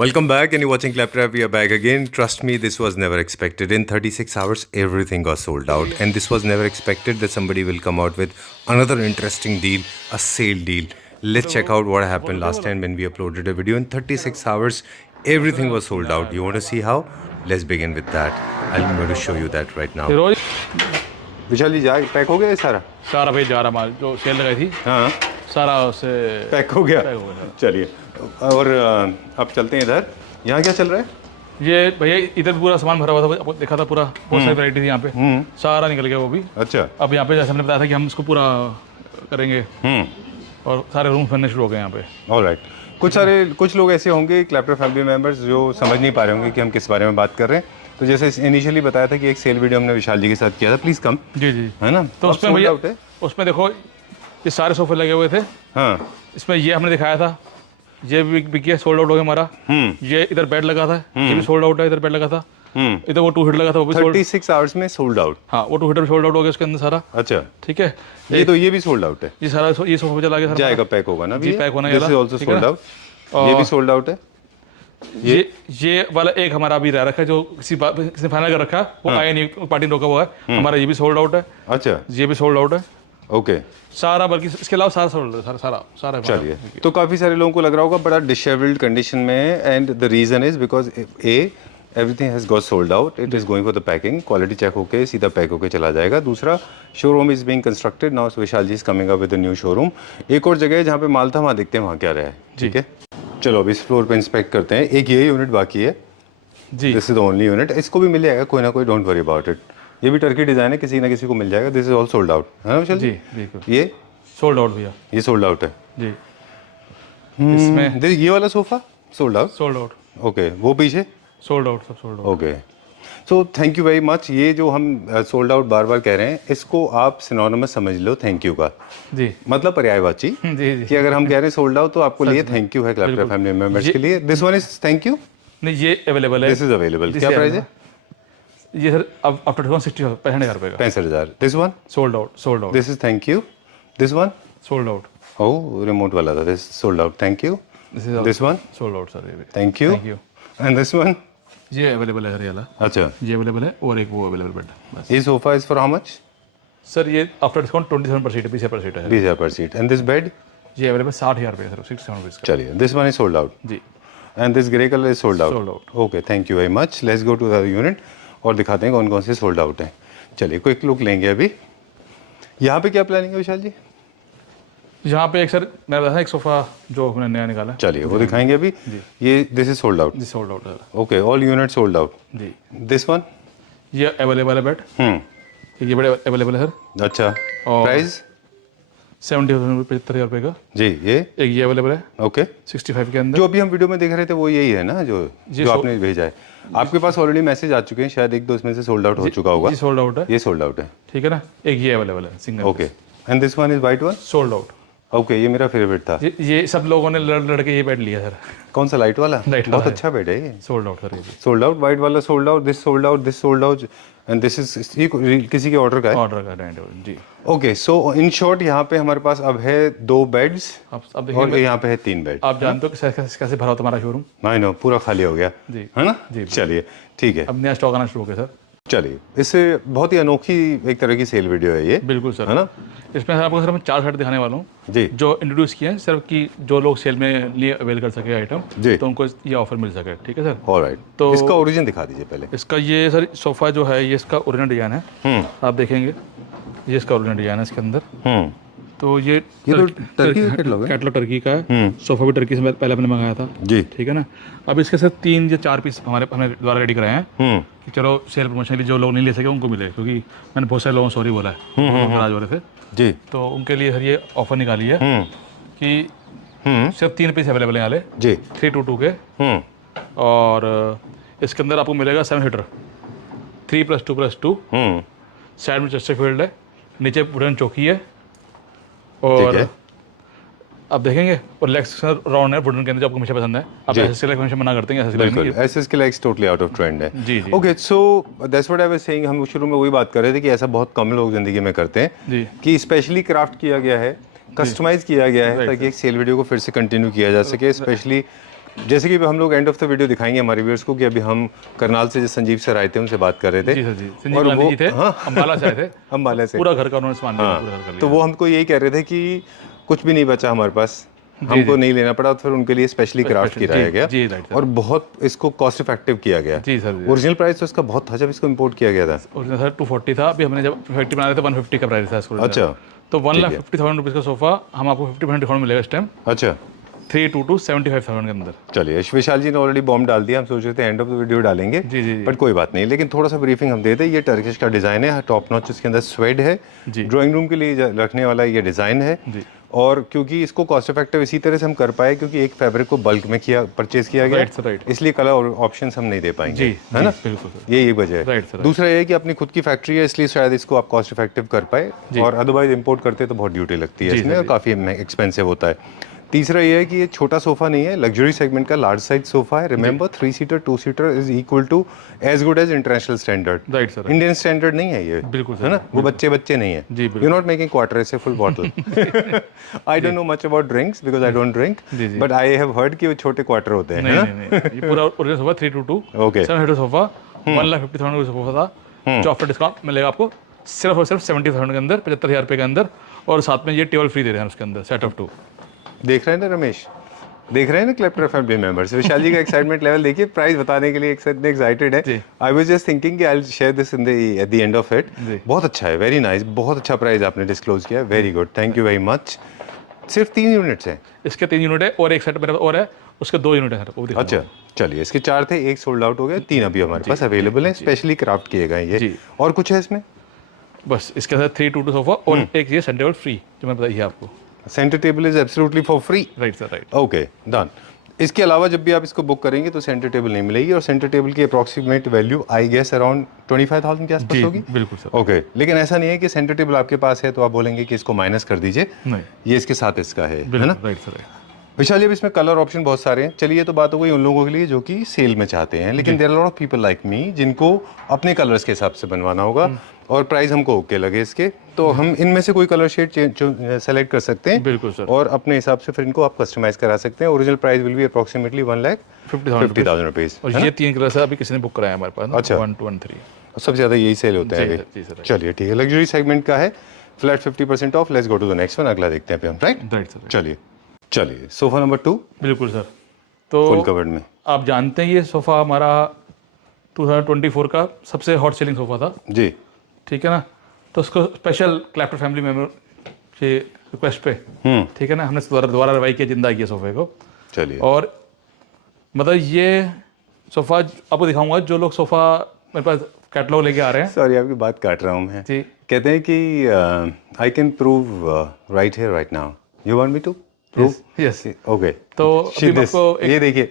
Welcome back, and you're watching Claptrap. We are back again. Trust me, this was never expected. In 36 hours, everything got sold out, and this was never expected that somebody will come out with another interesting deal, a sale deal. Let's check out what happened last time when we uploaded a video. In 36 hours, everything was sold out. You want to see how? Let's begin with that. I'm going to show you that right now. विशाल जी, जा pack हो गया ये सारा? सारा भाई जा रहा माल जो सेल लगाई थी, हाँ सारा उससे पैक हो गया। चलिए, और अब चलते हैं इधर। यहाँ क्या चल रहा है? ये भैया इधर पूरा सामान भरा हुआ था, आपको देखा था पूरा, बहुत सारी वैरायटी थी यहाँ पे, सारा निकल गया वो भी। अच्छा, अब यहाँ पे जैसे हमने बताया था कि हम इसको पूरा करेंगे और सारे रूम बनने शुरू हो गए यहाँ पे। ऑलराइट, कुछ लोग ऐसे होंगे क्लैप्टर फैमिली मेंबर्स जो समझ नहीं पा रहे होंगे कि हम किस बारे में बात कर रहे हैं। तो जैसे इनिशियली बताया था कि एक सेल वीडियो हमने विशाल जी के साथ किया था, प्लीज कम। जी जी, है ना? तो उसमें भैया उसमें देखो ये सारे सोफे लगे हुए थे। हाँ, इसमें ये हमने दिखाया था, ये भी सोल्ड आउट हो गया हमारा। ये इधर बेड लगा था, ये भी सोल्ड आउट है, इधर बेड लगा था। इधर वो 2 हीटर लगा था, वो भी 36 आवर्स में सोल्ड आउट। हाँ, वो 2 हीटर सोल्ड आउट हो गया उसके अंदर सारा। अच्छा, ठीक है। ये भी सोल्ड आउट है, ये सारा ये सोफा चला गया, जाएगा, पैक होगा ना? जी, पैक होना this is also sold out. ये भी सोल्ड आउट है। ये वाला एक हमारा अभी रह रखा है, जो किसी ने फाइनल कर रखा है, वो आया नहीं, पार्टी ने रोका हुआ है हमारा। ये भी सोल्ड आउट है। अच्छा, ये भी सोल्ड आउट है। ओके, सारा, बल्कि इसके अलावा सारा सोल्ड है, सारा। चलिए, तो काफी सारे लोगों को लग रहा होगा बड़ा डिसेबल्ड कंडीशन में है, and the reason is because everything has got sold out. It is going for the packing, quality check होके सीधा पैक होके चला जाएगा। दूसरा, showroom is being constructed now, Vishal ji is coming up with new showroom. एक और जगह है जहाँ पे माल था, वहाँ देखते हैं वहाँ क्या रहा है। ठीक है, चलो अभी इस फ्लोर पे इंस्पेक्ट करते हैं। एक ये यूनिट बाकी है जी, this is the only unit. इसको भी मिल जाएगा कोई ना कोई, डोंट वरी अबाउट इट। ये भी टर्की डिजाइन है, किसी ना किसी को मिल जाएगा। This is all sold out, है ना विशाल जी? बिल्कुल, ये सोल्ड आउट भैया, ये सोल्ड आउट है जी। इसमें ये वाला सोफा सोल्ड आउट। ओके, वो पीछे सोल्ड आउट, सब sold out. Okay, so thank you very much. ये जो हम सोल्ड आउट बार बार कह रहे हैं, इसको आप सिनोनिमस समझ लो थैंक यू का। जी, मतलब पर्यायवाची जी, कि अगर हम कह रहे हैं सोल्ड आउट तो आपको लिए थैंक यू है क्लैप्टर फैमिली मेंबर्स के लिए। This one is thank you. नहीं, ये अवेलेबल है, दिस इज अवेलेबल। क्या प्राइस है ये सर? अब आफ्टर 65,000 रुपए का। 65,000। This one sold out. This is thank you. This one sold out. Oh, remote वाला था। This sold out, thank you. This one sold out sir, thank you. And this one ये available है sir, ये वाला। अच्छा, ये available है, और एक वो अवेलेबल बेड है बस। ये sofa is for how much sir? ये आफ्टर डिस्काउंट 27% है, 20% है। 20% एंड दिस बेड ये अवेलेबल 60,000 रुपए सर, 67 रुपीस का। चलिए, this one is sold out जी, and this grey colour is sold out. Okay, thank you very much. Let's go to the unit और दिखाते हैं कौन कौन से सोल्ड आउट हैं। चलिए, क्विक लुक लेंगे अभी। यहाँ पे क्या प्लानिंग है विशाल जी? यहाँ पे एक सर मैं बताया था, एक सोफा जो हमने नया निकाला। चलिए, वो दिखाएंगे अभी। ये this is sold out. This sold out है। Okay, all unit sold out जी। दिस वन ये अवेलेबल है बेड। ये बेड अवेलेबल है सर। अच्छा, प्राइस 75,000 रुपए का जी। ये अवेलेबल है। ओके, 65 के अंदर। जो अभी हम वीडियो में देख रहे थे वो यही है ना, जो आपने भेजा है? आपके पास ऑलरेडी मैसेज आ चुके हैं, शायद एक दो इसमें से सोल्ड आउट हो चुका होगा। सोल्ड आउट है, ये सोल्ड आउट है, ठीक है ना? एक ये अवेलेबल है single. Okay, and this one is white one sold out. Okay, ये मेरा फेवरेट था। ये सब लोगों ने लड़के ये बेड लिया सर। कौन सा? लाइट वाला? बहुत अच्छा बेड है ये। सोल्ड आउट सर, ये सोल्ड आउट। वाइट वाला sold out, this sold out, this sold out, and this is किसी के ऑर्डर का है? ऑर्डर का जी। ओके, सो इन शॉर्ट यहाँ पे हमारे पास अब है 2 बेड्स और यहाँ पे है 3 बेड। आप जानते हो कैसे भरा होता हमारा शोरूम? नहीं नो, पूरा खाली हो गया जी, है ना जी। चलिए, ठीक है, अब नया स्टॉक आना शुरू हो गया सर। चलिए, इससे बहुत ही अनोखी एक तरह की सेल वीडियो है ये। बिल्कुल सर, है ना? इसमें आपको सर मैं 4 सेट दिखाने वाला हूँ जी, जो इंट्रोड्यूस किए हैं सर, कि जो लोग सेल में लिए अवेल कर सके आइटम जी, तो उनको ये ऑफर मिल सके। ठीक है सर? ऑलराइट, तो इसका ओरिजिन दिखा दीजिए पहले। इसका ये सर सोफा जो है, ये इसका ओरिजिनल डिजाइन है। आप देखेंगे, ये इसका ओरिजिनल डिजाइन है इसके अंदर। तो ये तो टर्की कैटलॉग टर्की का है। सोफा भी टर्की से पहले हमने मंगाया था जी, ठीक है ना? अब इसके साथ 3 या 4 पीस हमारे द्वारा रेडी कराए हैं कि चलो सेल प्रमोशन के लिए जो लोग नहीं ले सके उनको मिले, क्योंकि मैंने बहुत सारे लोगों को सॉरी बोला है नाराज हो रहे थे जी, तो उनके लिए सर ये ऑफर निकाली है कि सिर्फ 3 पीस अवेलेबल हैं वाले जी, 322 के। और इसके अंदर आपको मिलेगा 7 सीटर, 3+2+2। साइड में चेस्टरफील्ड है, नीचे वुडन चौकी है, और आप देखेंगे और लेग्स राउंड है वुडन के अंदर, जो आपको हमेशा पसंद है। आप एसएस के लेग हमेशा मना करते हैं, एसएस के legs totally out of trend है जी। Okay, so that's what I was saying. हम शुरू में वही बात कर रहे थे कि ऐसा बहुत कम लोग जिंदगी में करते हैं जी, कि स्पेशली क्राफ्ट किया गया है, कस्टमाइज किया गया है, ताकि एक सेल वीडियो को फिर से कंटिन्यू किया जा सके। स्पेशली जैसे कि हम लोग एंड ऑफ द वीडियो दिखाएंगे हमारे व्यूअर्स को कि अभी हम करनाल से जो संजीव सर आए थे उनसे बात कर रहे थे। जी सर जी, संजीव गांधी जी थे, अम्बाला से आए थे। अम्बाला से पूरा घर का उन्होंने सामान लिया, पूरा घर का लिया। तो वो हमको यही कह रहे थे कि कुछ भी नहीं बचा हमारे पास, हमको नहीं लेना पड़ा, फिर उनके लिए स्पेशली क्राफ्ट कराया गया और बहुत इसको कॉस्ट इफेक्टिव किया गया। जी सर। ओरिजिनल प्राइस तो इसका बहुत था जब इसको इंपोर्ट किया गया था। ओरिजिनल सर 240 था, अभी हमने जब फैक्ट्री बना रहे थे 150 का प्राइस था इसको। अच्छा, तो 1,50,000 रुपीज़ का सोफा हम आपको 50% डिस्काउंट मिलेगा इस टाइम। अच्छा, 322 75,000 के अंदर। चलिए, विशाल जी ने ऑलरेडी बॉम्ब डाल दिया, हम सोच रहे थे एंड ऑफ द वीडियो डालेंगे। जी जी, बट कोई बात नहीं, लेकिन थोड़ा सा ब्रीफिंग हम देते हैं। ये टर्किश का डिज़ाइन है, टॉप नॉच इसके अंदर स्वेड है, ड्राइंग रूम के लिए रखने वाला ये डिज़ाइन है। और क्योंकि इसको कॉस्ट इफेक्टिव इसी तरह से हम कर पाए क्योंकि एक फैब्रिक को बल्क में परचेज किया गया, इसलिए कलर ऑप्शंस हम नहीं दे पाएंगे, है ना? बिल्कुल, ये वजह है। दूसरा ये है कि अपनी खुद की फैक्ट्री है, इसलिए शायद इसको आप कॉस्ट इफेक्टिव कर पाए, और अदरवाइज इंपोर्ट करते तो बहुत ड्यूटी लगती है इसमें और काफ़ी एक्सपेंसिव होता है। तीसरा ये है कि ये छोटा सोफा नहीं है, लग्जरी सेगमेंट का लार्ज साइज सोफा है। Remember 3 seater 2 seater is equal to as good as international standard. Right sir, Indian standard नहीं है ये, बिल्कुल है ना? वो बच्चे नहीं है। यू नॉट मेकिंग क्वार्टर, ऐसे full bottle. I don't know much about drinks because I don't drink, but I have heard कि वो छोटे क्वार्टर होते हैं, है ना? ये पूरा original sofa 322, okay, 7 seater sofa 1,50,000 का सोफा था, जो आफ्टर डिस्काउंट मिलेगा आपको सिर्फ और सिर्फ 70,000 के अंदर, 75,000 रुपये के अंदर, और साथ में ये टेबल फ्री दे रहे हैं उसके अंदर, सेट ऑफ 2। देख रहे हैं ना रमेश, देख रहे हैं ना क्लैप्टर फैमिली मेंबर्स, विशाल जी का एक्साइटमेंट लेवल देखिए, प्राइस बताने के लिए इतने एक्साइटेड है। आई वाज जस्ट थिंकिंग कि I will share this in the at the end of it. बहुत अच्छा है, वेरी नाइस, बहुत अच्छा प्राइस आपने डिस्क्लोज किया, very good, thank you very much. सिर्फ 3 यूनिट्स हैं इसके, 3 यूनिट है और एक सेट मेरे और है, उसके 2 यूनिट है सर। अच्छा, चलिए, इसके 4 थे, एक सोल्ड आउट हो गया, 3 अभी हमारे पास अवेलेबल है, स्पेशली क्राफ्ट किए गए ये। और कुछ है इसमें? बस इसके साथ 322 सोफा और एक ये सेंटर टेबल फ्री, जो मैंने बताई है आपको। Centre table is absolutely for free, right sir, right, okay, done. इसके अलावा जब भी आप इसको बुक करेंगे तो सेंटर टेबल नहीं मिलेगी, और सेंटर टेबल की approximate value I guess around 25,000 के आसपास होगी। बिल्कुल सर, ओके, लेकिन ऐसा नहीं है कि सेंटर टेबल आपके पास है तो आप बोलेंगे कि इसको माइनस कर दीजिए, नहीं, ये इसके साथ इसका है ना? Right sir. विशाल जी, अब इसमें कलर ऑप्शन बहुत सारे हैं। चलिए, तो बात हो गई उन लोगों के लिए जो कि सेल में चाहते हैं, लेकिन there are lot of people like me जिनको अपने कलर्स के हिसाब से बनवाना होगा और प्राइस हमको ओके लगे इसके, तो हम इनमें से कोई कलर शेड सेलेक्ट कर सकते हैं। बिल्कुल सर, और अपने हिसाब से फिर इनको आप कस्टमाइज करा सकते हैं। Original price will be approximately 1,50,000 rupees. और ये 3 कलर से अभी किसी ने बुक कराया हमारे पास। अच्छा, 1 2 1 3 सबसे ज़्यादा यही सेल होता है अभी। चलिए, ठीक है, लग्जरी सेगमेंट का है, flat 50% off. Let's go to the next one, अगला देखते हैं हम। राइट सर, चलिए, सोफा नंबर 2। बिल्कुल सर, तो फुल कवर्ड में आप जानते हैं ये सोफा हमारा 2024 का सबसे हॉट सेलिंग सोफा था जी, ठीक है ना? तो उसको स्पेशल क्लैप्टर फैमिली मेंबर के रिक्वेस्ट पे, ठीक है ना, हमने दोबारा रिवाइव किया, जिंदा किया सोफे को। चलिए, और मतलब ये सोफा आपको दिखाऊंगा, जो लोग सोफा मेरे पास कैटलॉग लेके आ रहे हैं। सॉरी, आपकी बात काट रहा हूँ मैं जी, कहते हैं कि I can prove right here right now, you want me to prove? Yes, okay, तो अभी मैं आपको ये देखिए,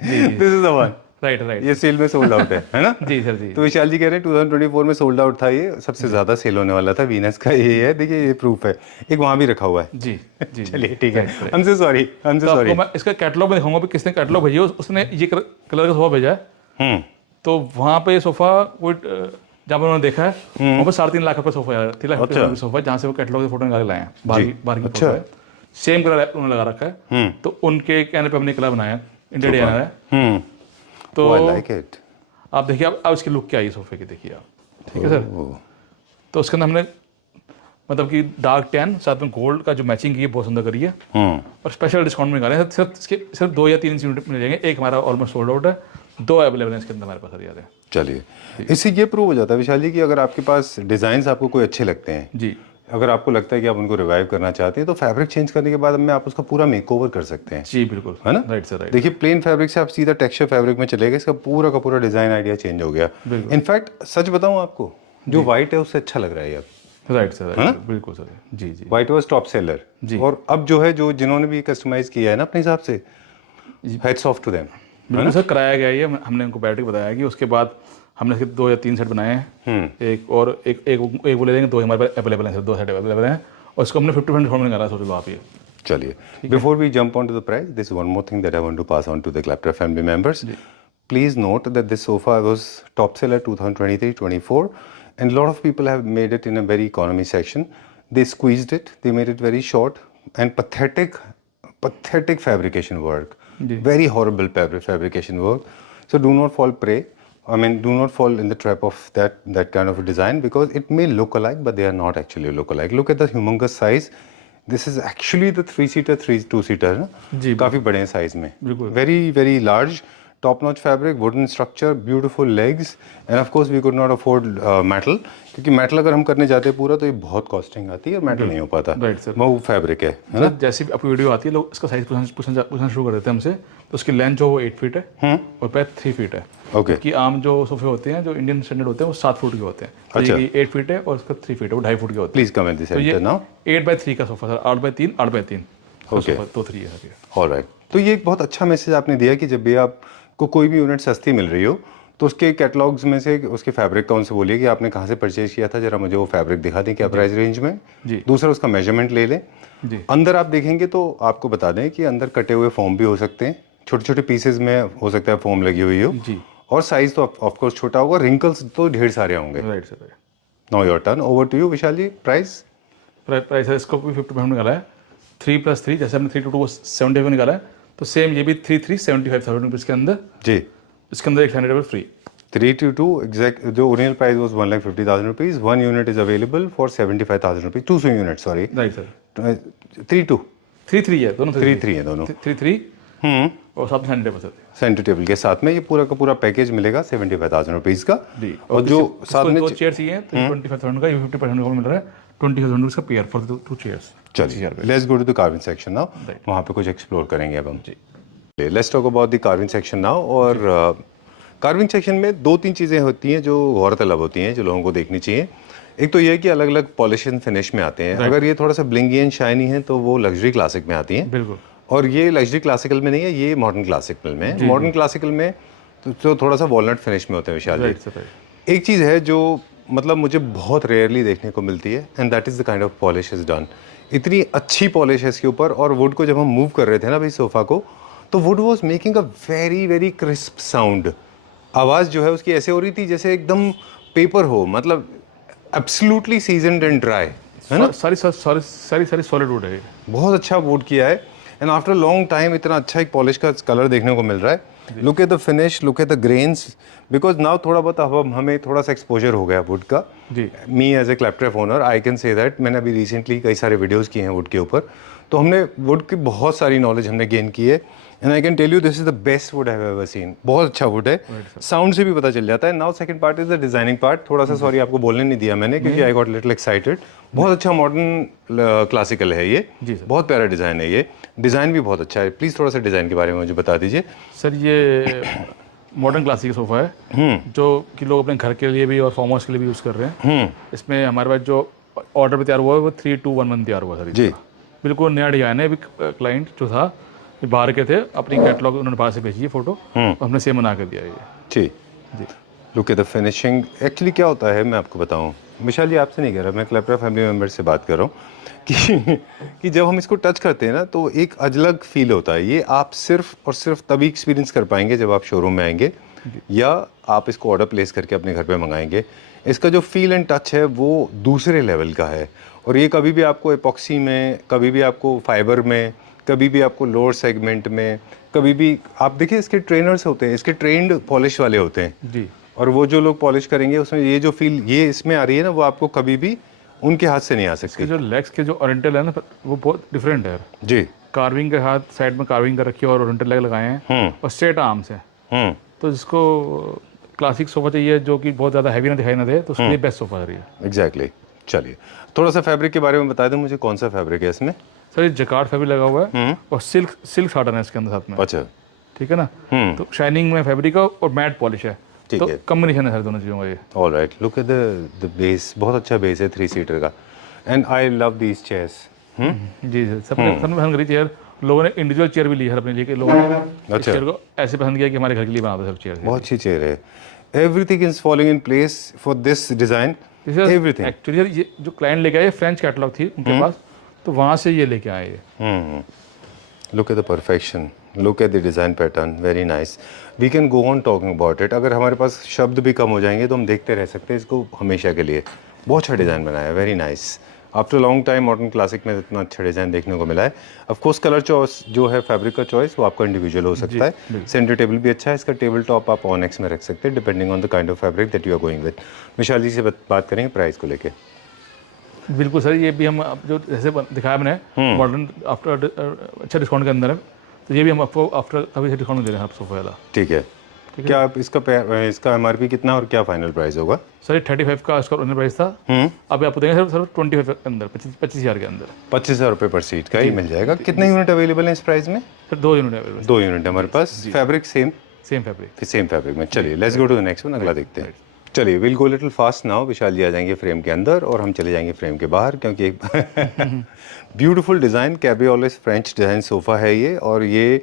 this is the one. Right, ये सेल में सोल्ड आउट है ना? जी सर, जी। तो विशाल जी कह रहे हैं 2024 में सोल्ड आउट था, ये सबसे ज्यादा सेल होने वाला था वीनस का, ये है, देखिए, ये प्रूफ है, एक वहां भी रखा हुआ है। जी जी, चलिए, ठीक है, हमसे सॉरी। मैं इसका कैटलॉग में दिखाऊंगा, किसने कैटलॉग भेजा, उसने ये कलर का सोफा भेजा है। तो वहाँ पे सोफा कोई जहाँ पर उन्होंने देखा है, वहाँ पर 3.5 लाख रुपये सोफा है, 3 लाख रुपये सोफा, जहाँ से वो कैटलॉग से फोटो निकाल के लाए हैं, बाहर की फोटो है, सेम कलर उन्होंने लगा रखा है। तो उनके कहने पे हमने कलर बनाया, इंडिया डिजाइनर है। तो आप देखिए, अब इसकी लुक क्या आई सोफे की, देखिए आप, ठीक है सर? तो उसके अंदर हमने मतलब कि डार्क टैन साथ में गोल्ड का जो मैचिंग की है, बहुत सुंदर करी है, और स्पेशल डिस्काउंट में निकाले हैं। सिर्फ 2 या 3 यूनिट मिल जाएंगे, एक हमारा ऑलमोस्ट सोल्ड आउट है, 2 अवेलेबल है इसके अंदर हमारे पास याद है। चलिए, इससे ये प्रूव हो जाता है विशाल जी कि अगर आपके पास डिजाइन आपको कोई अच्छे लगते हैं जी, अगर आपको लगता है कि आप उनको रिवाइव करना चाहते हैं, तो फैब्रिक चेंज करने के बाद में आप उसका पूरा मेकओवर कर सकते हैं। जी बिल्कुल, है ना? Right sir, right. देखिए, प्लेन फैब्रिक से आप सीधा टेक्सचर फैब्रिक में चले गए, इसका पूरा का पूरा डिजाइन आइडिया चेंज हो गया। इनफैक्ट सच बताऊं आपको, जो व्हाइट है उससे अच्छा लग रहा है यार। राइट सर, बिल्कुल सर, जी जी। व्हाइट वाज टॉप सेलर, और अब जो है, जो जिन्होंने भी कस्टमाइज किया है ना अपने हिसाब से, हेड्स ऑफ टू देम। बिल्कुल सर, कराया गया ये, हमने उनको बैटरी बताया कि उसके बाद हमने इसके 2 या 3 सेट बनाए हैं, एक वो ले लेंगे, 2 हमारे पास अवेलेबल हैं, 2 सेट अवेलेबल हैं, और इसको हमने 50% डिस्काउंट में निकाला, सोच लो आप ये। चलिए, before we jump on to the price, this one more thing that I want to pass on to the Clapter family members. Please note that this sofa was top seller 2023-24 and a lot of people have made it in a very economy section. They squeezed it, they made it very short and pathetic fabrication work. very horrible fabrication work. So do not fall prey. I mean, do not fall in the trap of that kind of a design, because it may look alike, but they are not actually look alike. Look at the humongous size. This is actually the 3-seater, 2-seater ना, काफी बड़े हैं size में. Very large, top-notch fabric, wooden structure, beautiful legs, and of course we could not afford metal, क्योंकि metal अगर हम करने जाते हैं पूरा तो ये बहुत costing आती है और metal नहीं हो पाता. Right sir. वो fabric है ना. जैसे आपकी वीडियो आती है लोग इसका साइज पूछना शुरू कर देते हैं हमसे, तो उसकी लेंथ जो वो 8 फीट है और पैर 3 फीट है. ओके. कि आम जो सोफे होते हैं जो इंडियन स्टैंडर्ड होते हैं वो 7 फुट के होते हैं. अच्छा. ये 8 फीट है और उसका 3 फीट है, वो 2.5 फुट के होते हैं. Please comment this centre now. 8x3 का sofa sir, 8x3, 8x3. Okay. तो 3 है सर. ऑलराइट. तो ये एक बहुत अच्छा मैसेज आपने दिया कि जब भी आपको कोई भी यूनिट सस्ती मिल रही हो तो उसके कैटलॉग्स में से उसके फैब्रिक का उनसे बोलिए कि आपने कहाँ से परचेज किया था, जरा मुझे वो फैब्रिक दिखा दें क्या प्राइस रेंज में. दूसरा उसका मेजरमेंट ले लें. अंदर आप देखेंगे तो आपको बता दें कि अंदर कटे हुए फोम भी हो सकते हैं, छोटे छोटे पीसेज में हो सकता है फोम लगी हुई हो जी. और साइज तो ऑफ कोर्स छोटा होगा, रिंकल्स तो ढेर सारे होंगे. Right sir. Now your turn. Over to you Vishal ji. Price है इसको भी 50% निकाला है. 3+3 जैसे हमने 322 को 75 निकाला है, तो सेम ये भी 3 75,000 रुपीज़ के अंदर जी. इसके अंदर एक हैंड फ्री. 322 एग्जैक्ट. जो original price was 1,50,000 rupees. 1 unit is available for 75,000 rupees. 200 unit sorry. Right sir. 32 3 है दोनों. 3 है दोनों. 3 और साथ में सेंटर टेबल. सेंटर टेबल के साथ में ये पूरा का पूरा पैकेज मिलेगा 75,000 रुपीज़ का. और जो साथ में 2 चेयर्स ही हैं तो 25,000 का, ये 50% का मिल रहा है. 20,000 रुपीज़ का पेयर फॉर 2 चेयर्स. चलिए let's go to the carving section now. वहाँ पे कुछ एक्सप्लोर करेंगे अब हम जी. Let's talk about the carving section now. और कार्विंग सेक्शन में 2-3 चीज़ें होती हैं जो गौरतलब होती हैं, जो लोगों को देखनी चाहिए. एक तो ये है कि अलग अलग पॉलिश एंड फिनिश में आते हैं. अगर ये थोड़ा सा ब्लिंगी एंड शाइनी है तो वो लग्जरी क्लासिक में आती हैं. बिल्कुल. और ये लग्जरी क्लासिकल में नहीं है, ये मॉडर्न क्लासिकल में है. मॉडर्न क्लासिकल में तो थोड़ा सा वॉलनट फिनिश में होते हैं विशाल जी. एक चीज़ है जो मतलब मुझे बहुत रेयरली देखने को मिलती है, and that is the kind of polish is done. इतनी अच्छी पॉलिश है इसके ऊपर. और वुड को जब हम मूव कर रहे थे ना भाई सोफ़ा को, तो would was making a very crisp sound. आवाज़ जो है उसकी ऐसे हो रही थी जैसे एकदम पेपर हो, मतलब एब्सोल्युटली सीजनड एंड ड्राई है ना. सारी सॉलिड वुड है. बहुत अच्छा वुड किया है. एंड आफ्टर लॉन्ग टाइम इतना अच्छा एक पॉलिश का कलर देखने को मिल रहा है. Look at the finish, look at the grains, because now थोड़ा बहुत अब हमें थोड़ा सा एक्सपोजर हो गया वुड का. Me as a Claptrap owner I can say that. मैंने अभी रिसेंटली कई सारे वीडियोस किए हैं वुड के ऊपर, तो हमने वुड की बहुत सारी नॉलेज हमने गेन की है. And I can tell you this is the best wood I have ever seen. बहुत अच्छा वुड है. साउंड से भी पता चल जाता है. Now second part is the designing part. थोड़ा सा सॉरी आपको बोलने नहीं दिया मैंने क्योंकि आई गॉट लिटिल एक्साइटेड. बहुत अच्छा मॉडर्न क्लासिकल है ये. बहुत प्यारा डिज़ाइन है ये. डिज़ाइन भी बहुत अच्छा है. प्लीज़ थोड़ा सा डिज़ाइन के बारे में मुझे बता दीजिए सर. ये मॉडर्न क्लासिक सोफ़ा है जो कि लोग अपने घर के लिए भी और फार्म हाउस के लिए भी यूज़ कर रहे हैं. इसमें हमारे पास जो ऑर्डर पे तैयार हुआ है वो 3-2-1-1 तैयार हुआ सर जी. बिल्कुल नया डिजाइन है. अभी क्लाइंट जो था बाहर के थे, अपनी कैटलॉग उन्होंने बाहर से भेजी है फोटो, हमने सेम बना कर दिया है ये जी. Look at the finishing. Actually क्या होता है मैं आपको बताऊं विशाल जी, आपसे नहीं कह रहा, मैं क्लैपट्रैप फैमिली मेम्बर से बात कर रहा हूँ कि जब हम इसको टच करते हैं ना तो एक अलग फील होता है. ये आप सिर्फ और सिर्फ तभी एक्सपीरियंस कर पाएंगे जब आप शोरूम में आएंगे या आप इसको ऑर्डर प्लेस करके अपने घर पे मंगाएंगे. इसका जो फील एंड टच है वो दूसरे लेवल का है. और ये कभी भी आपको एपॉक्सी में, कभी भी आपको फाइबर में, कभी भी आपको लोअर सेगमेंट में, कभी भी आप देखिए इसके ट्रेनर्स होते हैं, इसके ट्रेंड पॉलिश वाले होते हैं जी. और वो जो लोग पॉलिश करेंगे उसमें ये जो फील ये इसमें आ रही है ना वो आपको कभी भी उनके हाथ से नहीं आ सकती. जो लेग्स के जो ओरिएंटल है ना वो बहुत डिफरेंट है जी. कार्विंग के हाथ साइड में कार्विंग कर रखी है और ओरिएंटल लेग लगाए हैं और स्ट्रेट आर्म्स हैं. तो जिसको क्लासिक सोफा चाहिए जो कि बहुत ज़्यादा हैवी ना दिखाई ना दे तो उसके लिए बेस्ट सोफा है ये. एग्जैक्टली. चलिए थोड़ा सा फैब्रिक के बारे में बता दें मुझे, कौन सा फैब्रिक है इसमें? सर ये जकार्ड फैब्रिक लगा हुआ है और सिल्क साटन है इसके अंदर साथ में. अच्छा. ठीक है ना. तो शाइनिंग में फैब्रिक और मैट पॉलिश है. तो कॉम्बिनेशन है सर दोनों चीज़ों का ये. Alright. Look at the base. बहुत अच्छा बेस है 3-सीटर का. And I love these chairs. जी सर. सबने पसंद करी चेयर. लोगों ने इंडिविजुअल चेयर भी ली है अपने लिए कि लोगों ने इस चेयर को ऐसे पसंद किया कि हमारे घर के लिए बना दो सब चेयर. बहुत अच्छी चेयर है. Everything is following in place for this design. Everything. Actually ये जो क्लाइंट लेके आए फ्रेंच कैटलॉग थी उनके पास, तो वहाँ से ये लेके आए. Look at the perfection. Look at the design pattern. Very nice. We can go on talking about it. अगर हमारे पास शब्द भी कम हो जाएंगे तो हम देखते रह सकते हैं इसको हमेशा के लिए. बहुत अच्छा डिज़ाइन बनाया है. Very nice. After long time modern classic में इतना अच्छा डिज़ाइन देखने को मिला है। ऑफ कोर्स कलर चॉइस जो है, फैब्रिक का चॉइस वो आपका इंडिविजुअल हो सकता है। सेंटर टेबल भी अच्छा है, इसका टेबल टॉप आप ऑन एक्स में रख सकते हैं depending on the kind of fabric that you are going with. Vishal ji से बात करेंगे प्राइस को लेके। बिल्कुल सर, ये भी हम जो जैसे दिखाया मैंने मॉडर्न आफ्टर अच्छा डिस्काउंट के अंदर है, तो ये भी हम आपको आफ्टर अभी डिस्काउंट में दे रहे हैं आप सोफा वाला। ठीक है, क्या आप इसका MRP कितना और क्या फाइनल प्राइस होगा? सर 35 का इसका ओरिजिनल प्राइस था, अभी आपको देंगे सर 25 के अंदर, 25,000 के अंदर। 25,000 रुपये पर सीट का ही मिल जाएगा। कितने यूनिट अवेलेबल हैं इस प्राइस में? Sir 2 unit available. 2 यूनिट हमारे पास। फैब्रिक सेम फैब्रिक में। चलिए let's go to the next one, अगला देखते हैं। चलिए will go little fast now. Vishal ji आ जाएंगे फ्रेम के अंदर और हम चले जाएंगे फ्रेम के बाहर, क्योंकि एक beautiful design cabrioles French design sofa है ये, और ये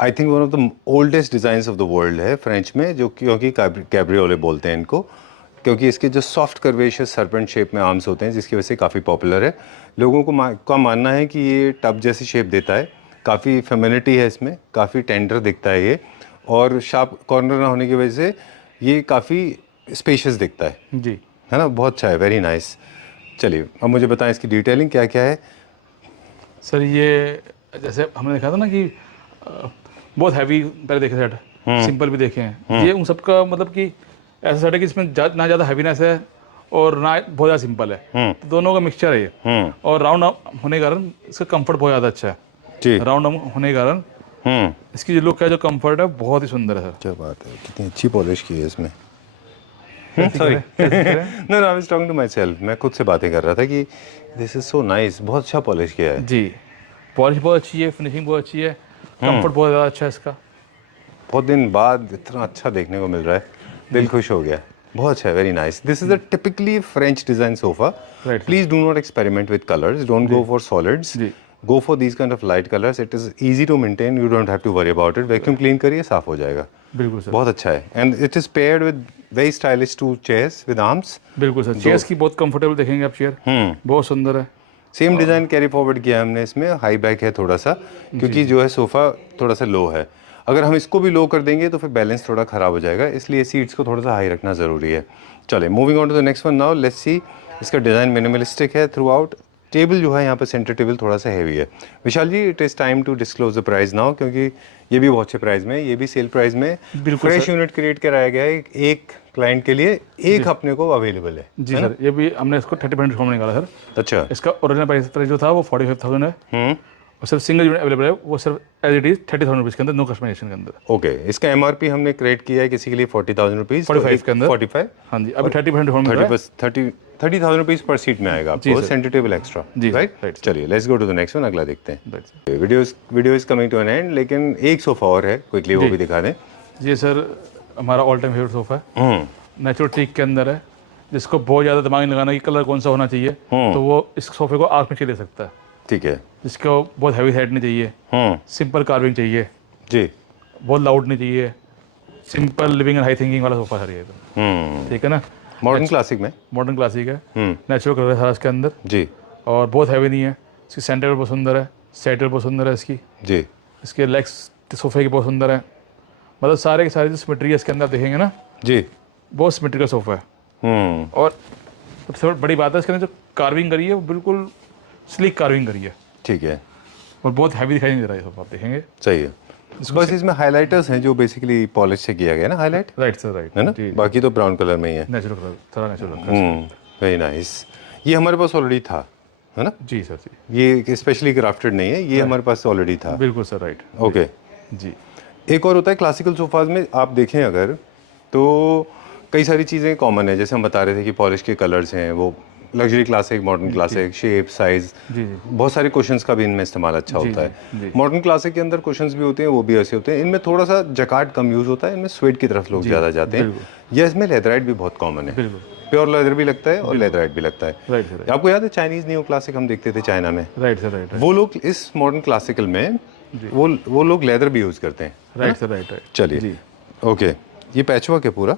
I think one of the oldest designs of the world है फ्रेंच में, जो क्योंकि कैब्रियोले बोलते हैं इनको, क्योंकि इसके जो सॉफ्ट कर्वेशियस सर्पेंट शेप में आर्म्स होते हैं, जिसकी वजह से काफ़ी पॉपुलर है। लोगों का मानना है कि ये टब जैसी शेप देता है, काफ़ी फेमिनिटी है इसमें, काफ़ी टेंडर दिखता है ये, और शार्प कॉर्नर ना होने की वजह से ये काफ़ी स्पेशियस दिखता है जी, है ना। बहुत अच्छा है, वेरी नाइस। चलिए अब मुझे बताएं इसकी डिटेलिंग क्या क्या है। सर ये जैसे हमने देखा था ना कि बहुत हैवी पहले देखे सेट, सिंपल भी देखे हैं, ये उन सब का मतलब कि ऐसा सेट है कि इसमें ना ज़्यादा हैवीनेस है और ना बहुत ज़्यादा सिंपल है, तो दोनों का मिक्सचर है ये। और राउंड होने के कारण इसका कंफर्ट बहुत ज़्यादा अच्छा है। राउंड होने के कारण इसकी जो लुक है, जो कंफर्ट है, बहुत ही सुंदर है सर। क्या बात है, कितनी अच्छी पॉलिश की है इसमें। Sorry no I was talking to myself, मैं खुद से बातें कर रहा था कि दिस इज सो नाइस, बहुत अच्छा पॉलिश किया है जी। पॉलिश बहुत अच्छी है, फिनिशिंग बहुत अच्छी है, कंफर्ट बहुत ज़्यादा अच्छा है इसका। बहुत दिन बाद इतना अच्छा देखने को मिल रहा है, दिल खुश हो गया। बहुत अच्छा है, very nice. This is a typically French design sofa. Please do not experiment with colours, don't go for solids, go for these kind of light colours. It is easy to maintain, you don't have to worry about it. Vacuum clean करिए, साफ हो जाएगा। बिल्कुल sir, बहुत अच्छा है। And it is paired with very stylish 2 chairs with arms. बिल्कुल sir, chairs की बहुत कंफर्टेबल देखेंगे आप चेयर, बहुत सुंदर है। सेम डिज़ाइन कैरी फॉरवर्ड किया हमने इसमें। हाई बैक है थोड़ा सा, क्योंकि जो है सोफ़ा थोड़ा सा लो है। अगर हम इसको भी लो कर देंगे तो फिर बैलेंस थोड़ा ख़राब हो जाएगा, इसलिए सीट्स को थोड़ा सा हाई रखना ज़रूरी है। चले moving on to the next one now, let's see. इसका डिज़ाइन मिनिमलिस्टिक है थ्रू आउट। टेबल जो है यहाँ पर सेंटर टेबल थोड़ा सा हैवी है। Vishal ji, it is time to disclose the price now, क्योंकि ये भी बहुत अच्छे प्राइस में, ये भी सेल प्राइस में फ्रेश यूनिट क्रिएट कराया गया है। एक क्लाइंट के लिए एक अपने को अवेलेबल है। जी सर, ये भी हमने इसको 30% डिस्काउंट निकाला सर। अच्छा, इसका ओरिजिनल प्राइस जो था वो 45,000 है, और सिर्फ सिंगल यूनिट अवेलेबल है, वो सिर्फ एज इट इज 30,000 रुपीज़ के अंदर, नो कस्टमाइजेशन के अंदर। ओके, इसका MRP हमने क्रिएट किया है किसी के लिए 40,000 रुपीज़, 45 के अंदर। 45, हाँ जी, अभी 30% डिस्काउंट मिल रहा है। 30,000 रुपीज़ पर सीट में आएगा आपको, सेंटर टेबल एक्स्ट्रा। जी राइट। चलिए let's go to the next one, अगला देखते हैं। Video is coming to an end, लेकिन एक सोफा और है, क्विकली वो भी दिखा दें। ये सर हमारा ऑल टाइम फेवरेट सोफा है, नेचुरल टीक के अंदर है, जिसको बहुत ज़्यादा दिमाग नहीं लगाना कि कलर कौन सा होना चाहिए, तो वो इस सोफे को आँख में ले सकता है। ठीक है, जिसको बहुत हैवी हेड नहीं चाहिए, सिंपल कार्विंग चाहिए जी, बहुत लाउड नहीं चाहिए, simple living and high thinking वाला सोफा है ये तो। ठीक है ना, मॉडर्न क्लासिक में, मॉडर्न क्लासिक है, नेचुरल कलर है इसके अंदर जी, और बहुत हैवी नहीं है। इसकी सेंटर बहुत सुंदर है, सेटर बहुत सुंदर है इसकी जी, इसके लेग्स सोफे की बहुत सुंदर है, मतलब सारे के सारे जो सिमेट्री इसके अंदर देखेंगे ना जी, बहुत सिमेट्रिकल सोफा है। और सबसे बड़ी बात है इसके अंदर जो कार्विंग करी है वो बिल्कुल स्लीक कार्विंग करी है। ठीक है, और बहुत हैवी दिखाई नहीं दे रहा है सोफा, आप देखेंगे। सही है। बस इसमें हाइलाइटर्स हैं जो बेसिकली पॉलिश से किया गया ना, हाईलाइट। राइट सर, राइट है ना, बाकी तो ब्राउन कलर में ही है, नेचुरल कलर, थोड़ा नेचुरल। Very nice. ये हमारे पास ऑलरेडी था, है ना? जी सर जी, ये स्पेशली क्राफ्टेड नहीं है, ये हमारे पास ऑलरेडी था। बिल्कुल सर, राइट। ओके जी, एक और होता है क्लासिकल सोफाज में, आप देखें अगर तो कई सारी चीज़ें कॉमन है, जैसे हम बता रहे थे कि पॉलिश के कलर्स हैं, वो luxury classic, modern classic, shape, size, बहुत सारे कुशन्स का भी इनमें इस्तेमाल अच्छा होता है। मॉडर्न क्लासिक के अंदर कुशन्स भी होते हैं, वो भी ऐसे होते हैं। इनमें थोड़ा सा जकार्ड कम यूज़ होता है, इनमें स्वेट की तरफ लोग ज़्यादा जाते हैं। या इसमें लेदराइट भी बहुत कॉमन है, प्योर लेदर भी लगता है और लेदराइट भी लगता है। आपको याद है चाइनीज़ न्यू क्लासिक हम देखते थे चाइना में? Right sir, right. वो लोग इस मॉडर्न क्लासिकल में वो लोग लेदर भी यूज़ करते हैं। Right sir, right, right. चलिए, ओके, ये पैचवर्क है पूरा,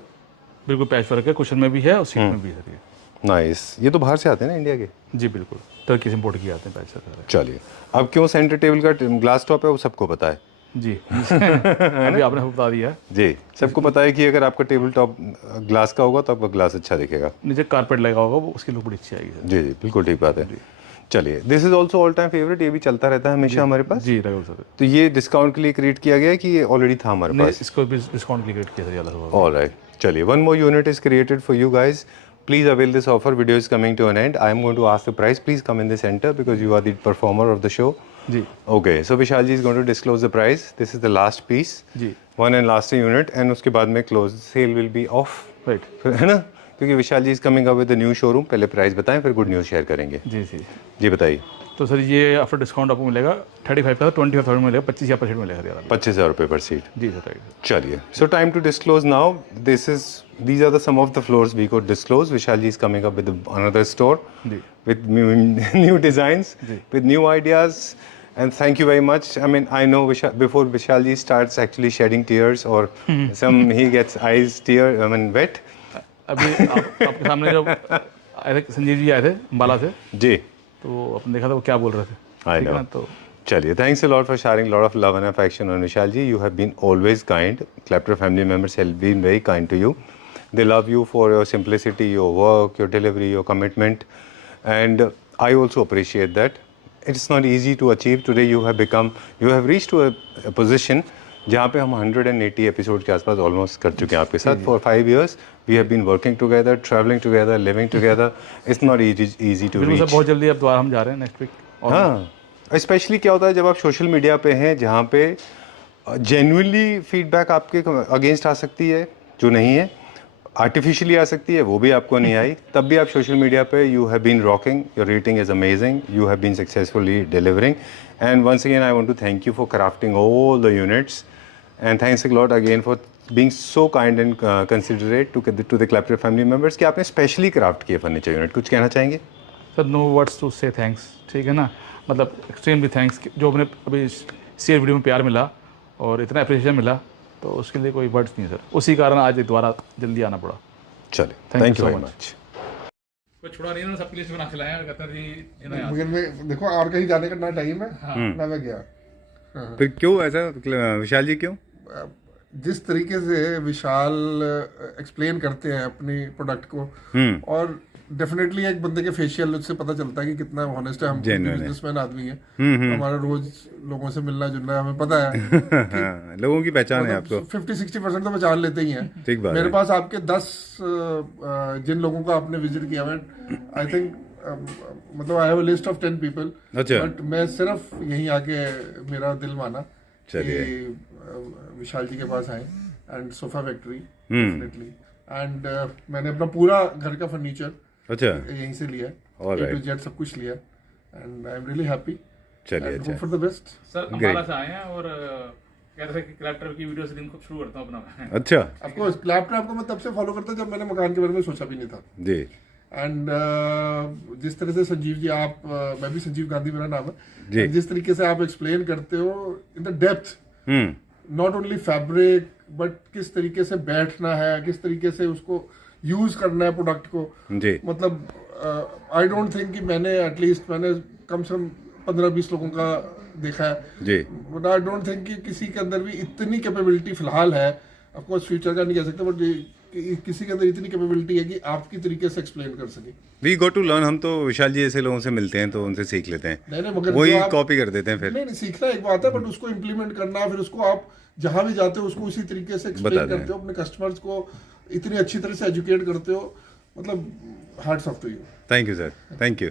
बिल्कुल पैचवर्क है, कुशन में भी है और सीट में भी है। नाइस। ये तो बाहर से आते हैं ना, इंडिया के? जी बिल्कुल, टर्की से इंपोर्ट किए आते हैं पैचवर्क। चलिए, अब क्यों सेंटर टेबल का ग्लास टॉप है वो सबको पता है। जी अभी आपने बता दिया जी। सबको पता है कि अगर आपका टेबल टॉप ग्लास का होगा तो आपका ग्लास अच्छा दिखेगा, नीचे कारपेट लगा होगा वो उसकी लुक बड़ी अच्छी आएगी। जी जी बिल्कुल ठीक बात है। चलिए, this is also all time favourite, ये भी चलता रहता है हमेशा हमारे पास जी रेगुलर सर। तो ये डिस्काउंट के लिए क्रिएट किया गया है कि ये ऑलरेडी था हमारे पास? इसको भी डिस्काउंट क्रिएट किया सर वाला। ऑलराइट, चलिए, one more unit is created for you guys, please avail this offer, video is coming to an end, I am going to ask the price, please come in the centre because you are the performer of the show. जी okay, so Vishal ji is going to disclose the price, this is the last piece, जी, one and last unit, and उसके बाद में close sale will be off, right, है ना, क्योंकि Vishal ji is coming up with the new showroom. पहले price बताएं फिर गुड न्यूज़ शेयर करेंगे। जी जी जी बताइए। तो सर ये आफ्टर डिस्काउंट आपको मिलेगा 35 का, 25,000 मिलेगा, 25,000 पर सीट मिलेगा सर। 25,000 रुपये पर सीट। जी सर राइट। चलिए, so time to disclose now, these are the some of the floors we could disclose. Vishal ji is coming up with another store जी with new designs, जी। with new ideas, and thank you very much. I mean, I know before Vishal ji starts actually shedding tears or he gets eyes wet. अभी आपके सामने जब आए थे संजीव जी आए थे अम्बाला से, जी, तो आपने देखा था वो क्या बोल रहे थे। I ठीक है know. ना, तो चलिए, thanks a lot for sharing a lot of love and affection on Vishal ji. You have been always kind. Clapter family members have been very kind to you. They love you for your simplicity, your work, your delivery, your commitment, and I also appreciate that. It's not easy to achieve. Today you have reached to a position जहाँ पे हम 180 episode के आसपास almost कर चुके हैं आपके साथ। For 5 years we have been working together, travelling together, living together. It's not easy to reach. बहुत जल्दी अब दोबारा हम जा रहे हैं नेक्स्ट वीक। हाँ, स्पेशली क्या होता है जब आप सोशल मीडिया पे हैं जहाँ पे जेन्युइनली फीडबैक आपके अगेंस्ट आ सकती है, जो नहीं है, आर्टिफिशियली आ सकती है, वो भी आपको नहीं आई, तब भी आप सोशल मीडिया पे you have been rocking, your rating is amazing, you have been successfully delivering, and once again I want to thank you for crafting all the units, and thanks a lot again for being so kind and considerate to the Clapter family members कि आपने specially craft किए furniture unit. कुछ कहना चाहेंगे sir? No words to say thanks, ठीक है ना, मतलब एक्सट्रीमली थैंक्स, जो अपने अभी शेयर वीडियो में प्यार मिला और इतना अप्रिशिएशन मिला, तो उसके लिए कोई वर्ड्स नहीं है सर। उसी कारण आज दोबारा जल्दी आना पड़ा। चलिए, थैंक यू वेरी मच। कोई छोड़ा नहीं ना, सबके लिस्ट बना के लाया, कहता जी मगर मैं देखो और कहीं जाने का ना टाइम है ना मैं गया। फिर क्यों ऐसा विशाल जी, क्यों? जिस तरीके से विशाल एक्सप्लेन करते हैं अपनी प्रोडक्ट को, और डेफिनेटली एक बंदे के फेशियल लुक से पता चलता है कि कितना ऑनेस्ट है। हम बिजनेसमैन आदमी है, हमारा रोज लोगों से मिलना जुलना है, हमें पता है लोगों की पहचान है आपको। 50-60% तो पहचान लेते ही हैं। ठीक बात मेरे पास आपके 10 जिन लोगों को आपने विजिट किया, मैं आई थिंक मतलब I have a list of 10 people, but मैं सिर्फ यहीं आके मेरा दिल माना कि विशाल जी के पास आए, and sofa factory definitely, and मैंने अपना पूरा घर का फर्नीचर यहीं से लिया, A to Z सब कुछ लिया, and I am really happy. चलिए, hope for the best. Sir Ambala से आए हैं और कह रहे थे कि क्लैप्टर की वीडियो से दिन को शुरू करता हूं अपना। अच्छा, ऑफ कोर्स क्लैप्टर आपको मैं तब से फॉलो करता जब मैंने मकान के बारे में सोचा भी नहीं था जी। एंड जिस तरह से संजीव जी आप, मैं भी संजीव गांधी मेरा नाम जी, है, जिस तरीके से आप एक्सप्लेन करते हो in the depth, not only fabric but किस तरीके से बैठना है, किस तरीके से उसको यूज करना है प्रोडक्ट को जी। मतलब आई डोंट थिंक कि मैंने एटलीस्ट मैंने कम से कम 15-20 लोगों का देखा है जी, बट आई डोंट थिंक कि किसी के अंदर भी इतनी कैपेबिलिटी फिलहाल है। ऑफ कोर्स फ्यूचर का नहीं कह सकते, बट किसी के अंदर इतनी कैपेबिलिटी है कि आपकी तरीके से एक्सप्लेन कर सके। We go to learn. हम तो विशाल जी ऐसे लोगों से मिलते हैं तो उनसे सीख लेते हैं, नहीं मगर वही कॉपी कर देते हैं। फिर नहीं, सीखना एक बात है, बट उसको इम्प्लीमेंट करना, फिर उसको आप जहां भी जाते हो उसको उसी तरीके से एक्सप्लेन करते हो, अपने कस्टमर्स को इतनी अच्छी तरह से एजुकेट करते हो, मतलब hats off to you. Thank you sir, thank you.